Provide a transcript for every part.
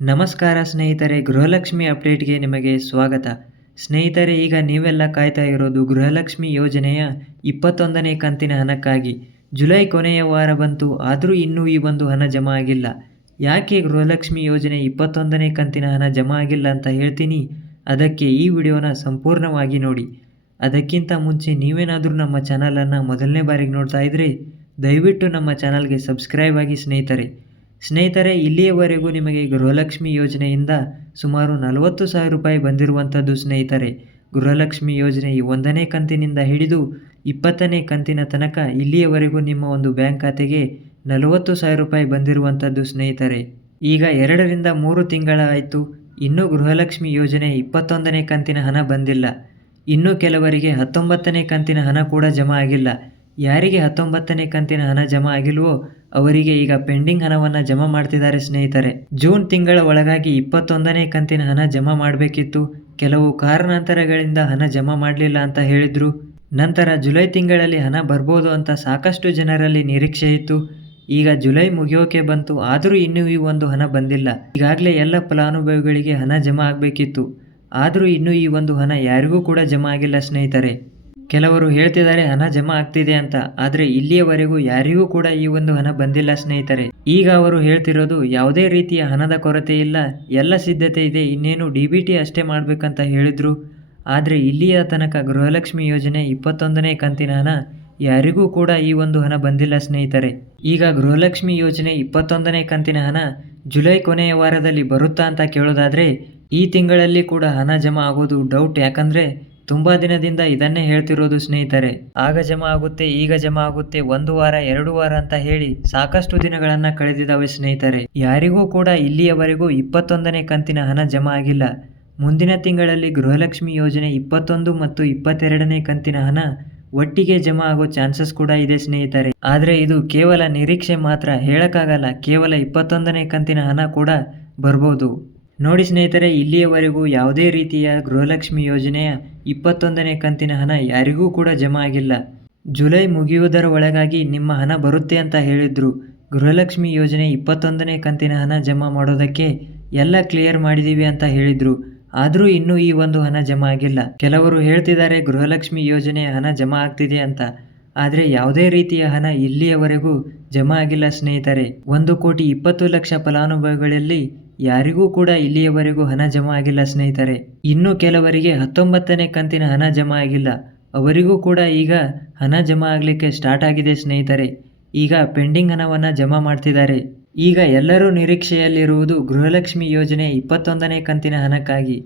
ನಮಸ್ಕಾರ ಸ್ನೇಹಿತರೆ, ಗೃಹಲಕ್ಷ್ಮಿ ಅಪ್ಡೇಟ್ಗೆ ನಿಮಗೆ ಸ್ವಾಗತ. ಸ್ನೇಹಿತರೆ, ಈಗ ನೀವೆಲ್ಲ ಕಾಯ್ತಾ ಇರೋದು ಗೃಹಲಕ್ಷ್ಮಿ ಯೋಜನೆಯ 21ನೇ ಕಂತಿನ ಹಣಕ್ಕಾಗಿ. ಜುಲೈ ಕೊನೆಯ ವಾರ ಬಂತು, ಆದರೂ ಇನ್ನೂ ಈ ಒಂದು ಹಣ ಜಮಾ ಆಗಿಲ್ಲ. ಯಾಕೆ ಗೃಹಲಕ್ಷ್ಮಿ ಯೋಜನೆ 21ನೇ ಕಂತಿನ ಹಣ ಜಮಾ ಆಗಿಲ್ಲ ಅಂತ ಹೇಳ್ತೀನಿ. ಅದಕ್ಕೆ ಈ ವಿಡಿಯೋನ ಸಂಪೂರ್ಣವಾಗಿ ನೋಡಿ. ಅದಕ್ಕಿಂತ ಮುಂಚೆ ನೀವೇನಾದರೂ ನಮ್ಮ ಚಾನಲನ್ನು ಮೊದಲನೇ ಬಾರಿಗೆ ನೋಡ್ತಾ ಇದ್ದರೆ ದಯವಿಟ್ಟು ನಮ್ಮ ಚಾನಲ್ಗೆ ಸಬ್ಸ್ಕ್ರೈಬ್ ಆಗಿ ಸ್ನೇಹಿತರೆ, ಇಲ್ಲಿಯವರೆಗೂ ನಿಮಗೆ ಗೃಹಲಕ್ಷ್ಮಿ ಯೋಜನೆಯಿಂದ ಸುಮಾರು 40,000 ರೂಪಾಯಿ ಬಂದಿರುವಂಥದ್ದು ಸ್ನೇಹಿತರೆ. ಗೃಹಲಕ್ಷ್ಮಿ ಯೋಜನೆ 1ನೇ ಕಂತಿನಿಂದ ಹಿಡಿದು 20ನೇ ಕಂತಿನ ತನಕ ಇಲ್ಲಿಯವರೆಗೂ ನಿಮ್ಮ ಒಂದು ಬ್ಯಾಂಕ್ ಖಾತೆಗೆ 40,000 ರೂಪಾಯಿ ಬಂದಿರುವಂಥದ್ದು ಸ್ನೇಹಿತರೆ. ಈಗ 2ರಿಂದ 3 ತಿಂಗಳಾಯಿತು, ಇನ್ನೂ ಗೃಹಲಕ್ಷ್ಮಿ ಯೋಜನೆ 21ನೇ ಕಂತಿನ ಹಣ ಬಂದಿಲ್ಲ. ಇನ್ನೂ ಕೆಲವರಿಗೆ 19ನೇ ಕಂತಿನ ಹಣ ಕೂಡ ಜಮಾ ಆಗಿಲ್ಲ. ಯಾರಿಗೆ 19ನೇ ಕಂತಿನ ಹಣ ಜಮಾ ಆಗಿಲ್ವೋ ಅವರಿಗೆ ಈಗ ಪೆಂಡಿಂಗ್ ಹಣವನ್ನು ಜಮಾ ಮಾಡ್ತಿದ್ದಾರೆ ಸ್ನೇಹಿತರೆ. ಜೂನ್ ತಿಂಗಳ ಒಳಗಾಗಿ 21ನೇ ಕಂತಿನ ಹಣ ಜಮಾ ಮಾಡಬೇಕಿತ್ತು. ಕೆಲವು ಕಾರಣಾಂತರಗಳಿಂದ ಹಣ ಜಮಾ ಮಾಡಲಿಲ್ಲ ಅಂತ ಹೇಳಿದ್ರು. ನಂತರ ಜುಲೈ ತಿಂಗಳಲ್ಲಿ ಹಣ ಬರ್ಬೋದು ಅಂತ ಸಾಕಷ್ಟು ಜನರಲ್ಲಿ ನಿರೀಕ್ಷೆ ಇತ್ತು. ಈಗ ಜುಲೈ ಮುಗಿಯೋಕೆ ಬಂತು, ಆದರೂ ಇನ್ನೂ ಈ ಒಂದು ಹಣ ಬಂದಿಲ್ಲ. ಈಗಾಗಲೇ ಎಲ್ಲ ಫಲಾನುಭವಿಗಳಿಗೆ ಹಣ ಜಮಾ ಆಗಬೇಕಿತ್ತು, ಆದರೂ ಇನ್ನೂ ಈ ಒಂದು ಹಣ ಯಾರಿಗೂ ಕೂಡ ಜಮಾ ಆಗಿಲ್ಲ ಸ್ನೇಹಿತರೆ. ಕೆಲವರು ಹೇಳ್ತಿದ್ದಾರೆ ಹಣ ಜಮಾ ಆಗ್ತಿದೆ ಅಂತ, ಆದರೆ ಇಲ್ಲಿಯವರೆಗೂ ಯಾರಿಗೂ ಕೂಡ ಈ ಒಂದು ಹಣ ಬಂದಿಲ್ಲ ಸ್ನೇಹಿತರೆ. ಈಗ ಅವರು ಹೇಳ್ತಿರೋದು ಯಾವುದೇ ರೀತಿಯ ಹಣದ ಕೊರತೆ ಇಲ್ಲ, ಎಲ್ಲ ಸಿದ್ಧತೆ ಇದೆ, ಇನ್ನೇನು DBT ಅಷ್ಟೇ ಮಾಡಬೇಕಂತ ಹೇಳಿದ್ರು. ಆದರೆ ಇಲ್ಲಿಯ ತನಕ ಗೃಹಲಕ್ಷ್ಮಿ ಯೋಜನೆ 21ನೇ ಕಂತಿನ ಹಣ ಯಾರಿಗೂ ಕೂಡ ಈ ಒಂದು ಹಣ ಬಂದಿಲ್ಲ ಸ್ನೇಹಿತರೆ. ಈಗ ಗೃಹಲಕ್ಷ್ಮಿ ಯೋಜನೆ 21ನೇ ಕಂತಿನ ಹಣ ಜುಲೈ ಕೊನೆಯ ವಾರದಲ್ಲಿ ಬರುತ್ತಾ ಅಂತ ಕೇಳೋದಾದರೆ ಈ ತಿಂಗಳಲ್ಲಿ ಕೂಡ ಹಣ ಜಮಾ ಆಗೋದು ಡೌಟ್. ಯಾಕಂದರೆ ತುಂಬ ದಿನದಿಂದ ಇದನ್ನೇ ಹೇಳ್ತಿರೋದು ಸ್ನೇಹಿತರೆ. ಆಗ ಜಮಾ ಆಗುತ್ತೆ, ಈಗ ಜಮಾ ಆಗುತ್ತೆ, 1 ವಾರ 2 ವಾರ ಅಂತ ಹೇಳಿ ಸಾಕಷ್ಟು ದಿನಗಳನ್ನು ಕಳೆದಿದ್ದಾವೆ ಸ್ನೇಹಿತರೆ. ಯಾರಿಗೂ ಕೂಡ ಇಲ್ಲಿಯವರೆಗೂ 21ನೇ ಕಂತಿನ ಹಣ ಜಮಾ ಆಗಿಲ್ಲ. ಮುಂದಿನ ತಿಂಗಳಲ್ಲಿ ಗೃಹಲಕ್ಷ್ಮಿ ಯೋಜನೆ 21 ಮತ್ತು 22ನೇ ಕಂತಿನ ಹಣ ಒಟ್ಟಿಗೆ ಜಮಾ ಆಗೋ ಚಾನ್ಸಸ್ ಕೂಡ ಇದೆ ಸ್ನೇಹಿತರೆ. ಆದರೆ ಇದು ಕೇವಲ ನಿರೀಕ್ಷೆ ಮಾತ್ರ, ಹೇಳಕ್ಕಾಗಲ್ಲ. ಕೇವಲ 21ನೇ ಕಂತಿನ ಹಣ ಕೂಡ ಬರ್ಬೋದು. ನೋಡಿ ಸ್ನೇಹಿತರೆ, ಇಲ್ಲಿಯವರೆಗೂ ಯಾವುದೇ ರೀತಿಯ ಗೃಹಲಕ್ಷ್ಮಿ ಯೋಜನೆಯ 21ನೇ ಕಂತಿನ ಹಣ ಯಾರಿಗೂ ಕೂಡ ಜಮಾ ಆಗಿಲ್ಲ. ಜುಲೈ ಮುಗಿಯುವುದರ ಒಳಗಾಗಿ ನಿಮ್ಮ ಹಣ ಬರುತ್ತೆ ಅಂತ ಹೇಳಿದ್ರು. ಗೃಹಲಕ್ಷ್ಮಿ ಯೋಜನೆ 21ನೇ ಕಂತಿನ ಹಣ ಜಮಾ ಮಾಡೋದಕ್ಕೆ ಎಲ್ಲ ಕ್ಲಿಯರ್ ಮಾಡಿದ್ದೀವಿ ಅಂತ ಹೇಳಿದ್ರು. ಆದರೂ ಇನ್ನೂ ಈ ಒಂದು ಹಣ ಜಮಾ ಆಗಿಲ್ಲ. ಕೆಲವರು ಹೇಳ್ತಿದ್ದಾರೆ ಗೃಹಲಕ್ಷ್ಮಿ ಯೋಜನೆಯ ಹಣ ಜಮಾ ಆಗ್ತಿದೆ ಅಂತ, ಆದರೆ ಯಾವುದೇ ರೀತಿಯ ಹಣ ಇಲ್ಲಿಯವರೆಗೂ ಜಮಾ ಆಗಿಲ್ಲ ಸ್ನೇಹಿತರೆ. 1,20,00,000 ಫಲಾನುಭವಿಗಳಲ್ಲಿ ಯಾರಿಗೂ ಕೂಡ ಇಲ್ಲಿಯವರೆಗೂ ಹಣ ಜಮಾ ಆಗಿಲ್ಲ ಸ್ನೇಹಿತರೆ. ಇನ್ನು ಕೆಲವರಿಗೆ 19ನೇ ಕಂತಿನ ಹಣ ಜಮಾ ಆಗಿಲ್ಲ, ಅವರಿಗೂ ಕೂಡ ಈಗ ಹಣ ಜಮಾ ಆಗಲಿಕ್ಕೆ ಸ್ಟಾರ್ಟ್ ಆಗಿದೆ ಸ್ನೇಹಿತರೆ. ಈಗ ಪೆಂಡಿಂಗ್ ಹಣವನ್ನು ಜಮಾ ಮಾಡ್ತಿದ್ದಾರೆ. ಈಗ ಎಲ್ಲರೂ ನಿರೀಕ್ಷೆಯಲ್ಲಿರುವುದು ಗೃಹಲಕ್ಷ್ಮಿ ಯೋಜನೆ 21ನೇ ಕಂತಿನ ಹಣಕ್ಕಾಗಿ.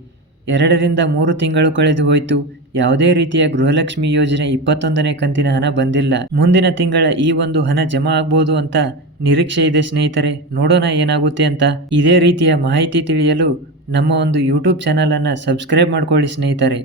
2ರಿಂದ 3 ತಿಂಗಳು ಕಳೆದು ಹೋಯಿತು, ಯಾವುದೇ ರೀತಿಯ ಗೃಹಲಕ್ಷ್ಮಿ ಯೋಜನೆ 21ನೇ ಕಂತಿನ ಹಣ ಬಂದಿಲ್ಲ. ಮುಂದಿನ ತಿಂಗಳ ಈ ಒಂದು ಹಣ ಜಮಾ ಆಗ್ಬೋದು ಅಂತ ನಿರೀಕ್ಷೆ ಇದೆ ಸ್ನೇಹಿತರೆ. ನೋಡೋಣ ಏನಾಗುತ್ತೆ ಅಂತ. ಇದೇ ರೀತಿಯ ಮಾಹಿತಿ ತಿಳಿಯಲು ನಮ್ಮ ಒಂದು ಯೂಟ್ಯೂಬ್ ಚಾನಲನ್ನು ಸಬ್ಸ್ಕ್ರೈಬ್ ಮಾಡ್ಕೊಳ್ಳಿ ಸ್ನೇಹಿತರೆ.